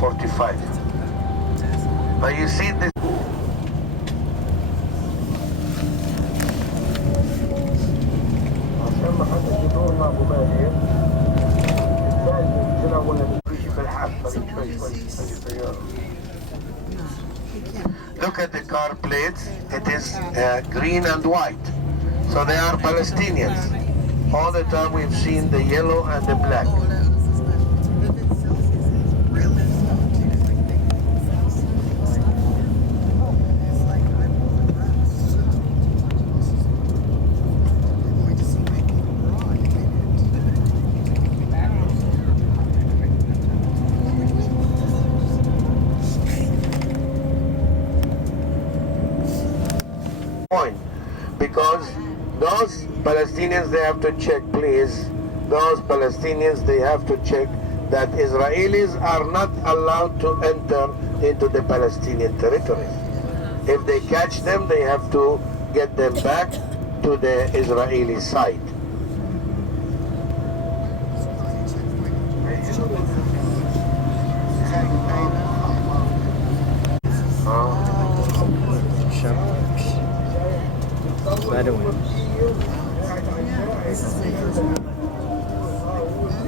45. Now you see this. Look at the car plates. It is green and white. So they are Palestinians. All the time we've seen the yellow and the black. Point, because those Palestinians, they have to check, please, those Palestinians, they have to check that Israelis are not allowed to enter into the Palestinian territories. If they catch them, they have to get them back to the Israeli side. Bedouins.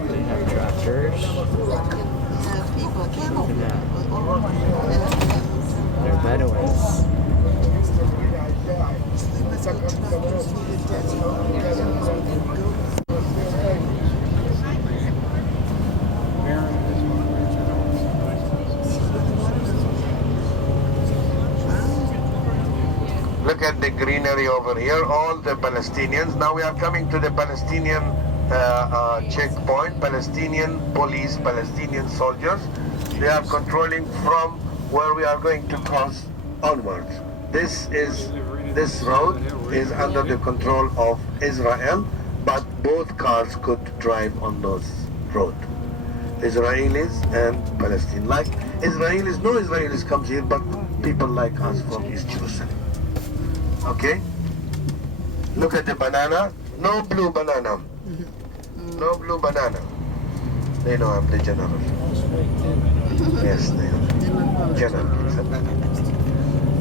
They have tractors. They're Bedouins. Look at the greenery over here, all the Palestinians. Now we are coming to the Palestinian checkpoint, Palestinian police, Palestinian soldiers. They are controlling from where we are going to cross onwards. This road is under the control of Israel, but both cars could drive on those roads. Israelis and Palestine. Like Israelis, no Israelis comes here, but people like us from East Jerusalem. Okay? Look at the banana. No blue banana. No blue banana. They know I'm the general. Yes, they are. General.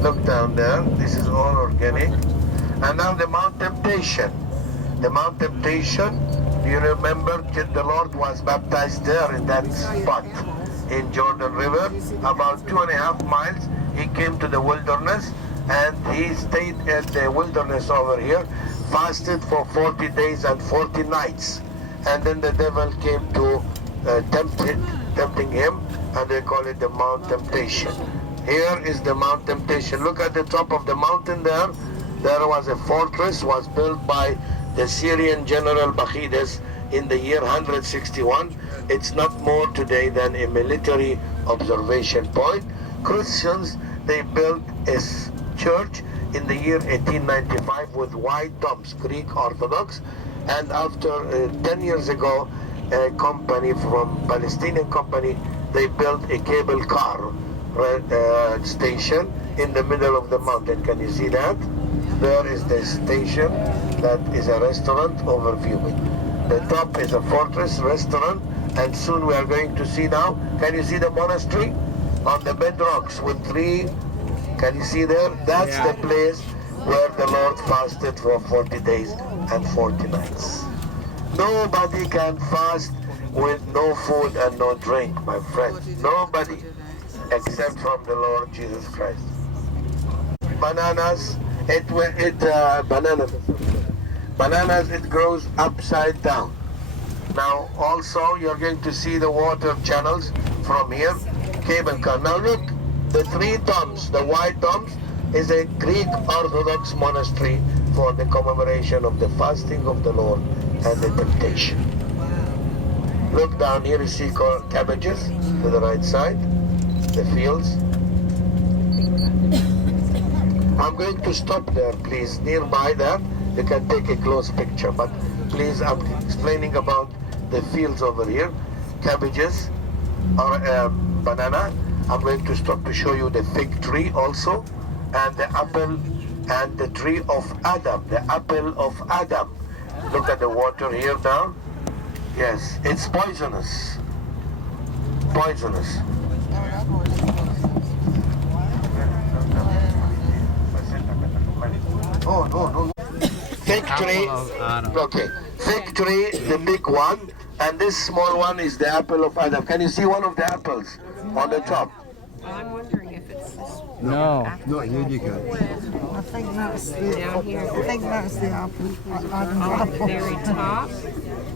Look down there. This is all organic. And now the Mount Temptation. The Mount Temptation, do you remember the Lord was baptized there in that spot in Jordan River? About 2.5 miles. He came to the wilderness. And he stayed at the wilderness over here, fasted for 40 days and 40 nights. And then the devil came to tempting him, and they call it the Mount Temptation. Here is the Mount Temptation. Look at the top of the mountain there. There was a fortress, was built by the Syrian general Bakhides in the year 161. It's not more today than a military observation point. Christians, they built a church in the year 1895 with white domes, Greek Orthodox, and after 10 years ago, a company from Palestinian company, they built a cable car station in the middle of the mountain. Can you see that? There is the station, that is a restaurant overviewing. The top is a fortress restaurant, and soon we are going to see now, can you see the monastery on the bedrocks with 3. Can you see there? That's the place where the Lord fasted for 40 days and 40 nights. Nobody can fast with no food and no drink, my friend. Nobody, except from the Lord Jesus Christ. Bananas, bananas, it grows upside down. Now also you're going to see the water channels from here, cable car. Now look. The 3 domes, the white domes, is a Greek Orthodox monastery for the commemoration of the fasting of the Lord and the temptation. Look down here, you see cabbages to the right side, the fields. I'm going to stop there, please. Nearby that, you can take a close picture, but please, I'm explaining about the fields over here, cabbages or banana. I'm going to stop to show you the fig tree also, and the apple and the tree of Adam, the apple of Adam. Look at the water here now. Yes, it's poisonous. Poisonous. Oh, no, no. Fig tree. Okay. Fig tree, the big one, and this small one is the apple of Adam. Can you see one of the apples on the top? I'm wondering if it's this No. No, here you go. I think that's the down here. I think that's the apple. Adam's At the apple. very top.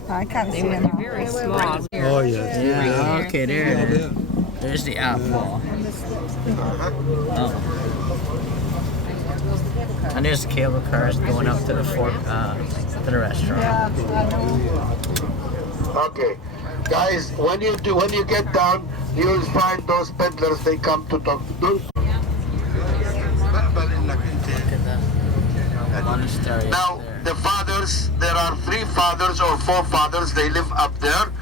I can't see They're it. very small. Oh, yes. Yeah, okay, there it is. There's the apple. Oh. And there's the cable cars going up to the to the restaurant. Yeah, I know. Okay. Guys, when you get down, you'll find those peddlers, they come to talk. Don't Look at that monastery. Now, the fathers, there are 3 fathers or 4 fathers, they live up there.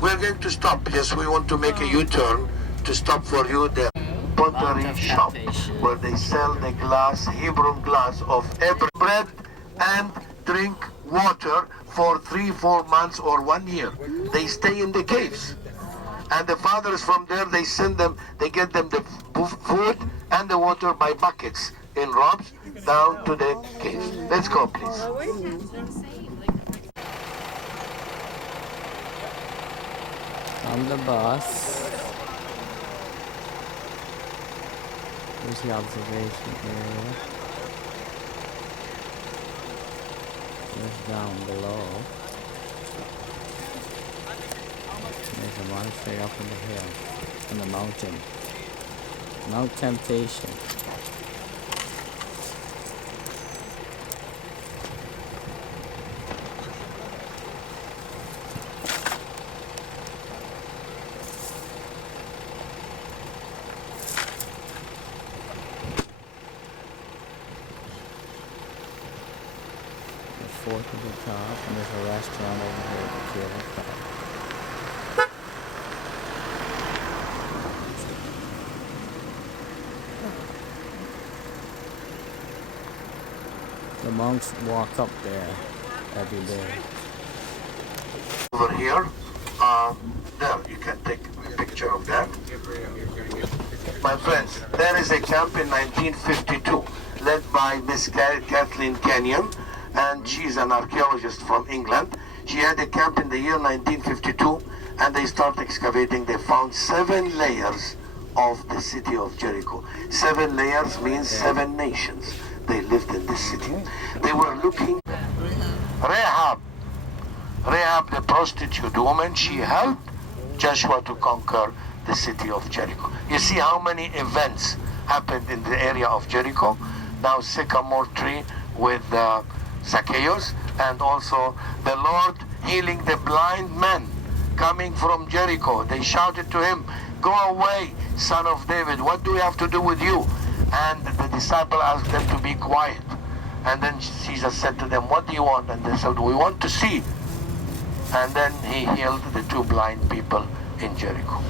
We're going to stop. Yes, we want to make a U-turn to stop for you there. Pottery shop where they sell the glass, Hebrew glass of every bread and drink water for 3-4 months or 1 year. They stay in the caves. And the fathers from there, they send them, they get them the food and the water by buckets in robes down to the caves. Let's go, please. On the bus. Here's the observation area. There's down below. There's a monastery up on the hill, on the mountain. Mount Temptation. Fort at the top, and there's a restaurant over here at the Jericho. The monks walk up there every day. Over here, there, you can take a picture of that. My friends, there is a camp in 1952 led by Miss Kathleen Kenyon, and she's an archaeologist from England. She had a camp in the year 1952, and they started excavating. They found 7 layers of the city of Jericho. 7 layers means 7 nations. They lived in this city. They were looking. Rahab, the prostitute woman, she helped Joshua to conquer the city of Jericho. You see how many events happened in the area of Jericho. Now Sycamore tree with Zacchaeus, and also the Lord healing the blind men coming from Jericho. They shouted to him, "Go away, son of David, what do we have to do with you?" And the disciple asked them to be quiet. And then Jesus said to them, "What do you want?" And they said, "We want to see." And then he healed the 2 blind people in Jericho.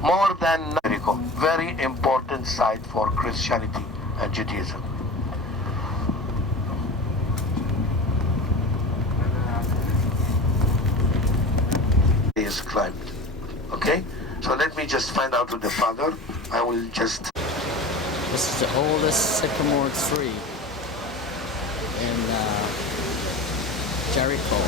More than Jericho, very important site for Christianity and Judaism. Is climbed. Okay? So let me just find out with the father. I will just. This is the oldest sycamore tree in Jericho.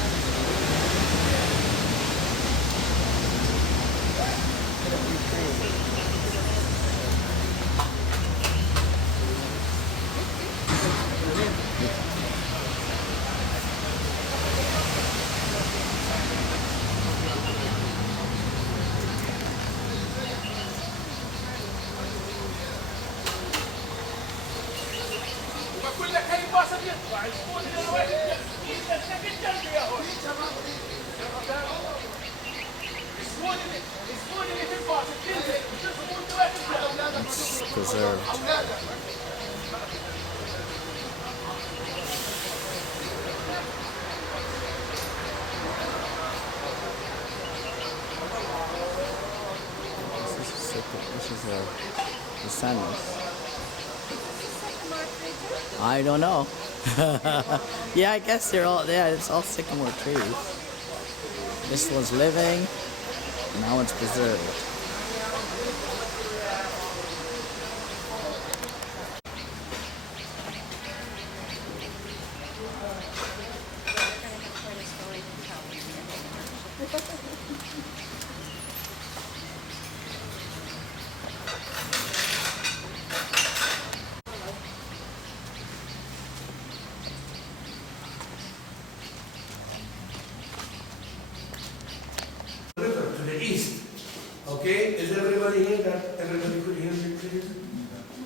It's preserved. This is the sandals. I don't know. Yeah, I guess they're all, yeah, it's all sycamore trees. This was living, now it's preserved. Okay, is everybody here? That everybody could hear me, please?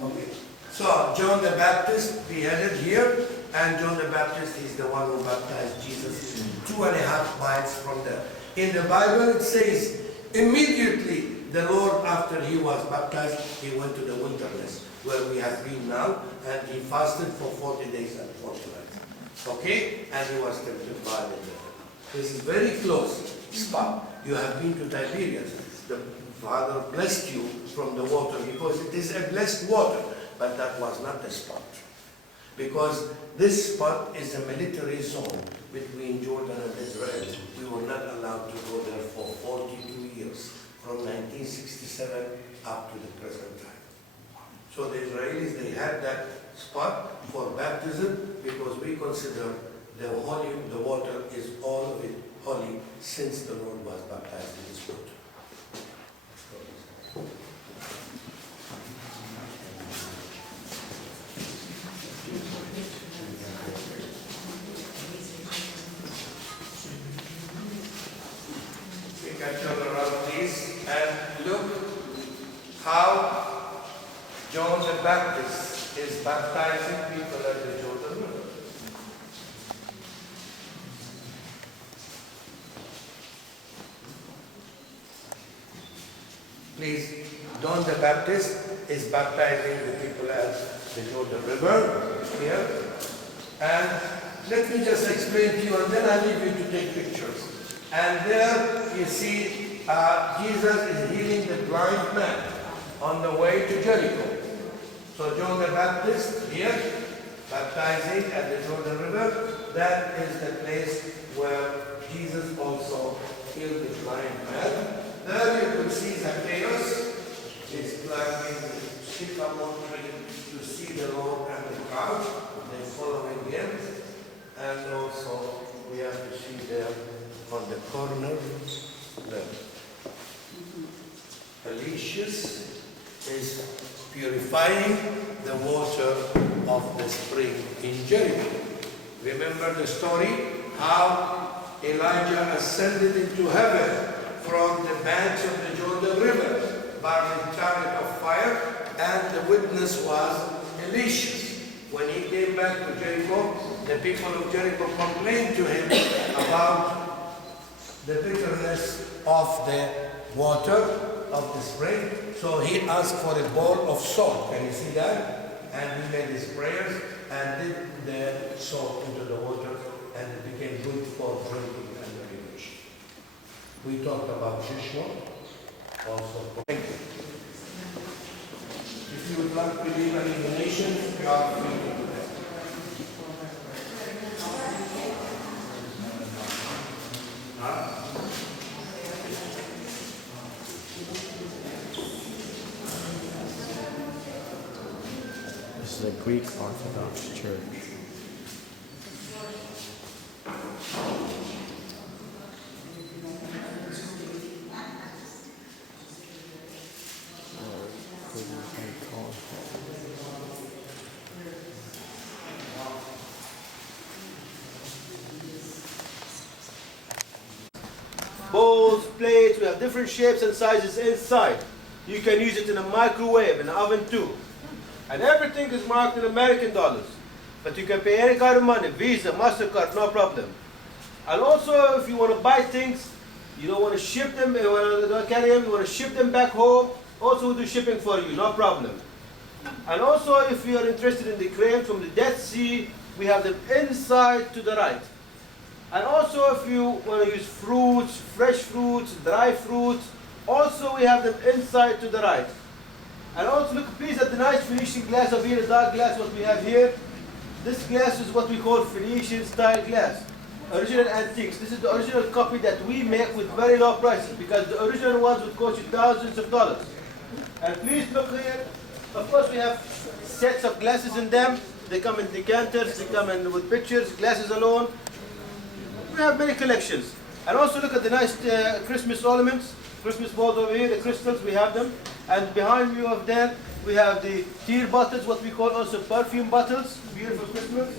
Okay. So John the Baptist beheaded here, and John the Baptist is the one who baptized Jesus 2.5 miles from there. In the Bible it says, immediately the Lord, after he was baptized, he went to the wilderness where we have been now, and he fasted for 40 days and 40 nights. Okay? And he was tempted by the devil. This is very close spot. You have been to Tiberias. The Father blessed you from the water because it is a blessed water. But that was not the spot. Because this spot is a military zone between Jordan and Israel. We were not allowed to go there for 42 years, from 1967 up to the present time. So the Israelis, they had that spot for baptism because we consider the water is all of it holy since the Lord was baptized in this water. We can turn around please and look how John the Baptist is baptizing people at the Jordan River. Please, John the Baptist is baptizing the people at the Jordan River here. And let me just explain to you, and then I'll leave you to take pictures. And there you see Jesus is healing the blind man on the way to Jericho. So John the Baptist here, baptizing at the Jordan River, that is the place where Jesus also healed the blind man. There you could see Zacchaeus is climbing the Sycamore tree to see the Lord and the crowd. They're following him. And also we have to see there on the corner, the Felicius is purifying the water of the spring in Jericho. Remember the story how Elijah ascended into heaven from the banks of the Jordan River by the chariot of fire, and the witness was Elisha. When he came back to Jericho, the people of Jericho complained to him about the bitterness of the water of the spring. So he asked for a bowl of salt. Can you see that? And he made his prayers and did the salt into the water, and it became good for drinking and irrigation. We talked about Joshua also. Thank you. If you would like to leave any donation, you are free to do that. This is a Greek Orthodox church. Bowls, plates, we have different shapes and sizes inside. You can use it in a microwave, in an oven too. And everything is marked in American dollars. But you can pay any kind of money, Visa, MasterCard, no problem. And also, if you want to buy things, you don't want to ship them, you want to carry them, you want to ship them back home, also we'll do shipping for you, no problem. And also, if you are interested in the crayons from the Dead Sea, we have them inside to the right. And also, if you want to use fruits, fresh fruits, dry fruits, also we have them inside to the right. And also look please at the nice Phoenician glass of here, the dark glass what we have here. This glass is what we call Phoenician style glass. Original antiques. This is the original copy that we make with very low prices, because the original ones would cost you thousands of dollars. And please look here. Of course we have sets of glasses in them. They come in decanters, they come in with pictures, glasses alone. We have many collections. And also look at the nice Christmas ornaments, Christmas balls over here, the crystals, we have them. And behind you of there, we have the tear bottles, what we call also perfume bottles, beautiful Christmas,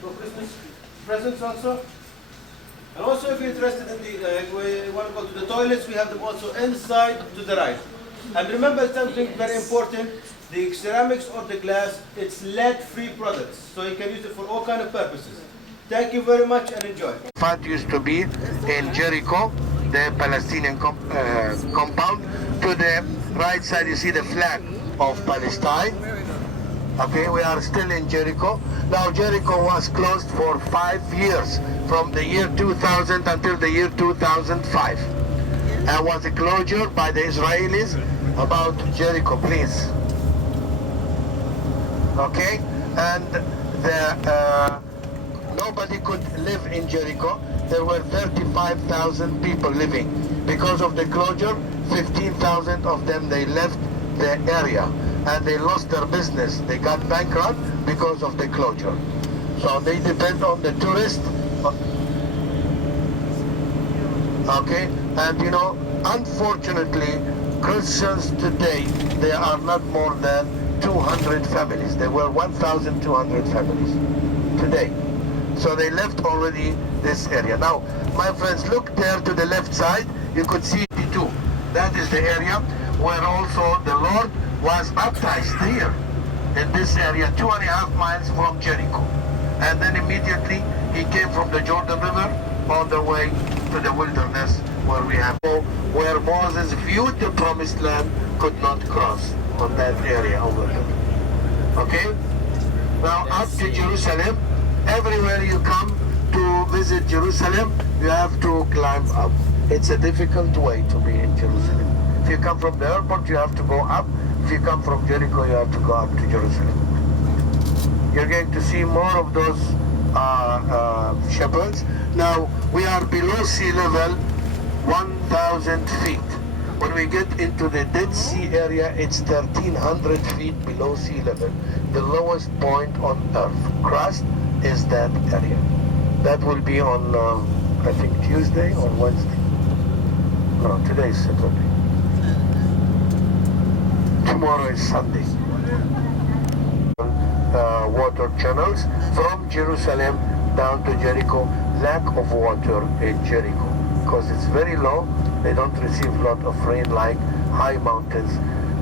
for Christmas presents also. And also, if you're interested in we want to go to the toilets, we have them also inside to the right. And remember something very important, the ceramics or the glass, it's lead-free products, so you can use it for all kind of purposes. Thank you very much and enjoy. Fat used to be in Jericho, the Palestinian compound. To the right side, you see the flag of Palestine. Okay, we are still in Jericho. Now, Jericho was closed for 5 years, from the year 2000 until the year 2005. And was a closure by the Israelis about Jericho, please. Okay, and nobody could live in Jericho. There were 35,000 people living. Because of the closure, 15,000 of them, they left the area and they lost their business. They got bankrupt because of the closure. So they depend on the tourists. Okay, and you know, unfortunately, Christians today, they are not more than 200 families. There were 1,200 families today. So they left already this area. Now, my friends, look there to the left side. You could see it too. That is the area where also the Lord was baptized here in this area, 2.5 miles from Jericho. And then immediately he came from the Jordan River all the way to the wilderness where we have, where Moses viewed the promised land, could not cross on that area over there. Okay? Now up to Jerusalem, everywhere you come to visit Jerusalem, you have to climb up. It's a difficult way to be in Jerusalem. If you come from the airport, you have to go up. If you come from Jericho, you have to go up to Jerusalem. You're going to see more of those shepherds. Now, we are below sea level, 1,000 feet. When we get into the Dead Sea area, it's 1,300 feet below sea level. The lowest point on Earth. Crust is that area. That will be on, I think, Tuesday or Wednesday. No, today is Saturday. Tomorrow is Sunday. Water channels from Jerusalem down to Jericho. Lack of water in Jericho because it's very low. They don't receive a lot of rain like high mountains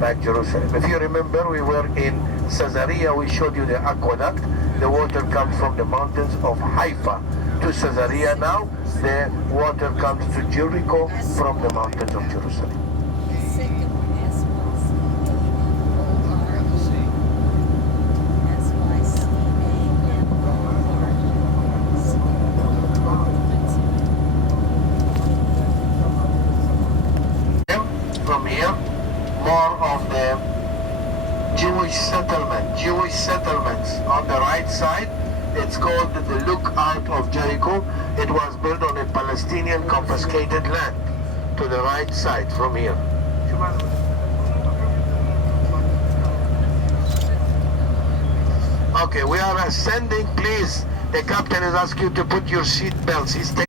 like Jerusalem. If you remember, we were in Caesarea. We showed you the aqueduct. The water comes from the mountains of Haifa to Caesarea. Now the water comes to Jericho from the mountains of Jerusalem. From here, more of the Jewish settlements on the right side. It's called the Lookout of Jericho. It was built on a Palestinian confiscated land to the right side from here. Okay, we are ascending. Please, the captain has asked you to put your seat belts. He's taking.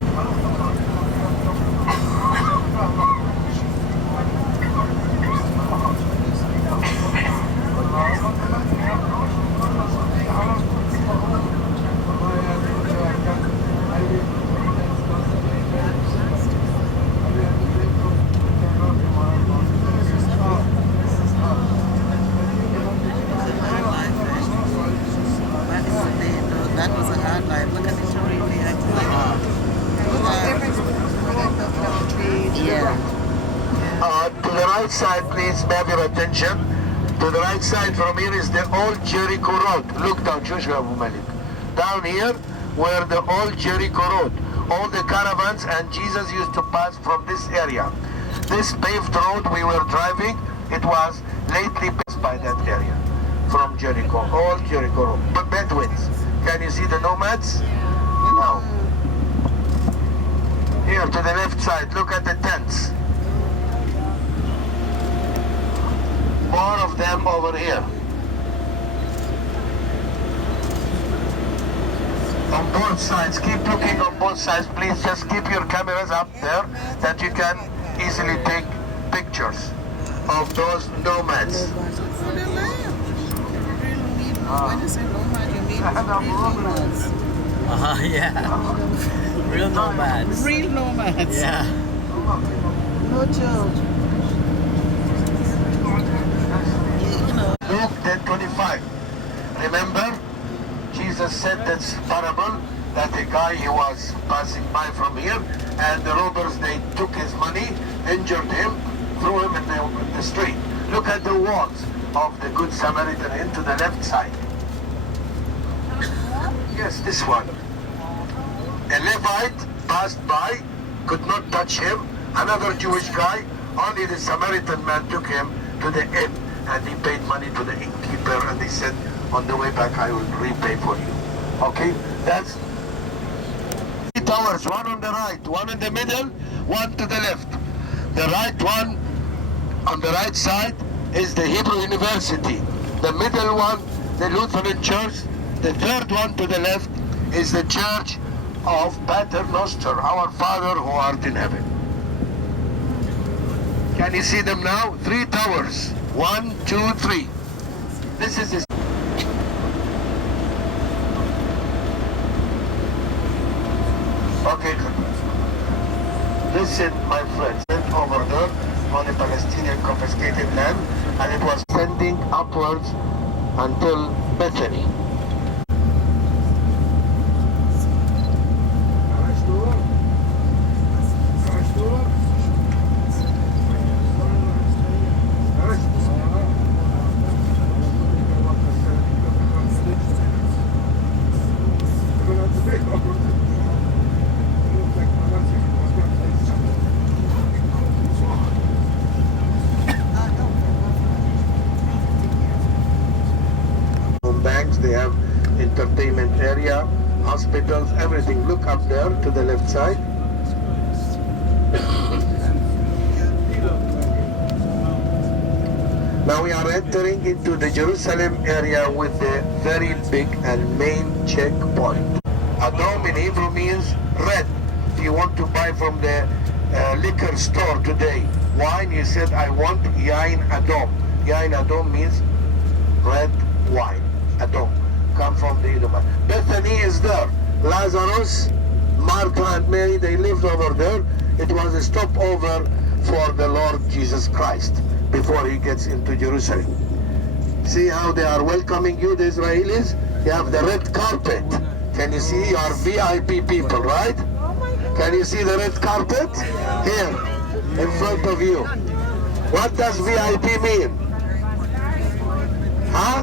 That was a hard life. Look at the children reacting like To the right side, please, have your attention. To the right side from here is the old Jericho road. Look down, Joshua Abu Malik. Down here, where the old Jericho road. All the caravans and Jesus used to pass from this area. This paved road we were driving, it was lately passed by that area. From Jericho, old Jericho road. But Bedouins. Can you see the nomads? No. Here to the left side, look at the tents. More of them over here. On both sides, keep looking on both sides. Please just keep your cameras up there that you can easily take pictures of those nomads. Yeah. Real nomads. Real nomads. Yeah. No joke. Luke 10:25. Remember, Jesus said this parable that a guy he was passing by from here, and the robbers they took his money, injured him, threw him in the street. Look at the walls of the Good Samaritan into the left side. Yes, this one. A Levite passed by, could not touch him. Another Jewish guy, only the Samaritan man took him to the inn, and he paid money to the innkeeper, and he said, on the way back I will repay for you. Okay, that's 3 towers, one on the right, one in the middle, one to the left. The right one on the right side is the Hebrew University. The middle one, the Lutheran Church. The third one to the left is the Church of Pater Noster, our Father who art in heaven. Can you see them now? 3 towers. 1, 2, 3. This is his. Okay, listen, my friends, went over there on a Palestinian confiscated land, and it was sending upwards until Bethany. Banks, they have entertainment area, hospitals, everything. Look up there to the left side. Now we are entering into the Jerusalem area with the very big and main checkpoint. Adom in Hebrew means red. If you want to buy from the liquor store today wine, you said, I want Yain Adom. Yain Adom means red wine. Adom, come from the Edomite. Bethany is there. Lazarus, Martha and Mary, they lived over there. It was a stopover for the Lord Jesus Christ before he gets into Jerusalem. See how they are welcoming you, the Israelis? You have the red carpet. Can you see? You are VIP people, right? Can you see the red carpet? Here, in front of you. What does VIP mean? Huh?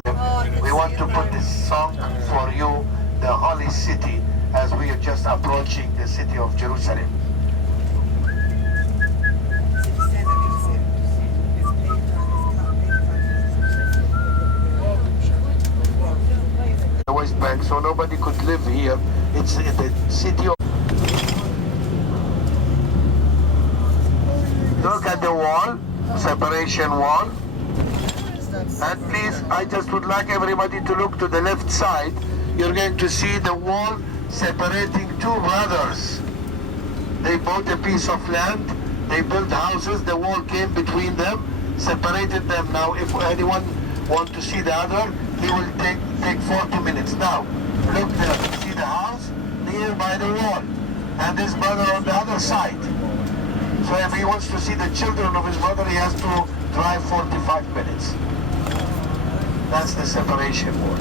We want to put this song for you, the holy city, as we are just approaching the city of Jerusalem. The West Bank, so nobody could live here. It's the city of... Look at the wall, separation wall. And please, I just would like everybody to look to the left side. You're going to see the wall separating 2 brothers. They bought a piece of land, they built houses, the wall came between them, separated them. Now, if anyone wants to see the other, he will take 40 minutes. Now, look there, see the house near by the wall, and this brother on the other side. So if he wants to see the children of his brother, he has to drive 45 minutes. That's the separation wall.